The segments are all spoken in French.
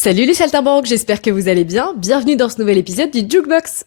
Salut les saltimbanques, j'espère que vous allez bien. Bienvenue dans ce nouvel épisode du Jukebox.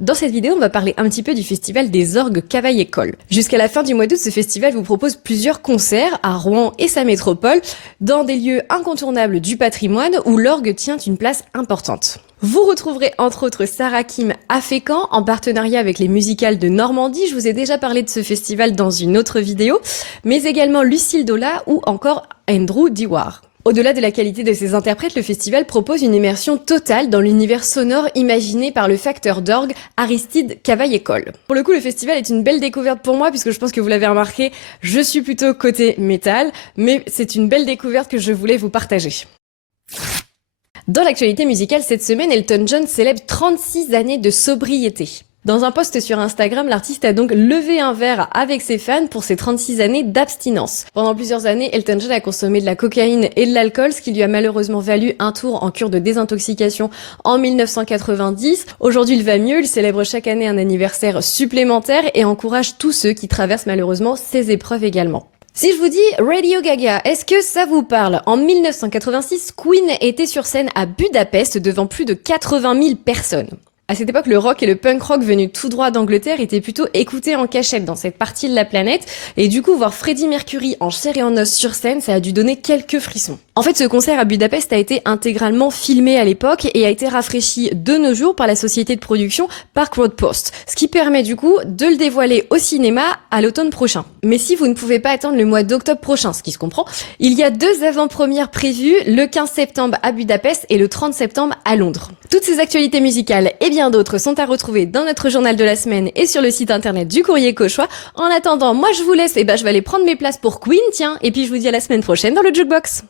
Dans cette vidéo, on va parler un petit peu du festival des orgues Cavaille-École. Jusqu'à la fin du mois d'août, ce festival vous propose plusieurs concerts à Rouen et sa métropole, dans des lieux incontournables du patrimoine où l'orgue tient une place importante. Vous retrouverez entre autres Sarah Kim à Fécamp en partenariat avec les musicales de Normandie. Je vous ai déjà parlé de ce festival dans une autre vidéo, mais également Lucille Dola ou encore Andrew Diwar. Au-delà de la qualité de ses interprètes, le festival propose une immersion totale dans l'univers sonore imaginé par le facteur d'orgue Aristide Cavaille-École. Pour le coup, le festival est une belle découverte pour moi puisque je pense que vous l'avez remarqué, je suis plutôt côté métal, mais c'est une belle découverte que je voulais vous partager. Dans l'actualité musicale cette semaine, Elton John célèbre 36 années de sobriété. Dans un post sur Instagram, l'artiste a donc levé un verre avec ses fans pour ses 36 années d'abstinence. Pendant plusieurs années, Elton John a consommé de la cocaïne et de l'alcool, ce qui lui a malheureusement valu un tour en cure de désintoxication en 1990. Aujourd'hui, il va mieux, il célèbre chaque année un anniversaire supplémentaire et encourage tous ceux qui traversent malheureusement ces épreuves également. Si je vous dis Radio Gaga, est-ce que ça vous parle? En 1986, Queen était sur scène à Budapest devant plus de 80 000 personnes. À cette époque, le rock et le punk rock venus tout droit d'Angleterre étaient plutôt écoutés en cachette dans cette partie de la planète, et du coup, voir Freddie Mercury en chair et en os sur scène, ça a dû donner quelques frissons. En fait, ce concert à Budapest a été intégralement filmé à l'époque et a été rafraîchi de nos jours par la société de production Park Road Post, ce qui permet du coup de le dévoiler au cinéma à l'automne prochain. Mais si vous ne pouvez pas attendre le mois d'octobre prochain, ce qui se comprend, il y a 2 avant-premières prévues, le 15 septembre à Budapest et le 30 septembre à Londres. Toutes ces actualités musicales et bien d'autres sont à retrouver dans notre journal de la semaine et sur le site internet du Courrier Cauchois. En attendant, moi je vous laisse, je vais aller prendre mes places pour Queen, tiens, et puis je vous dis à la semaine prochaine dans le Jukebox.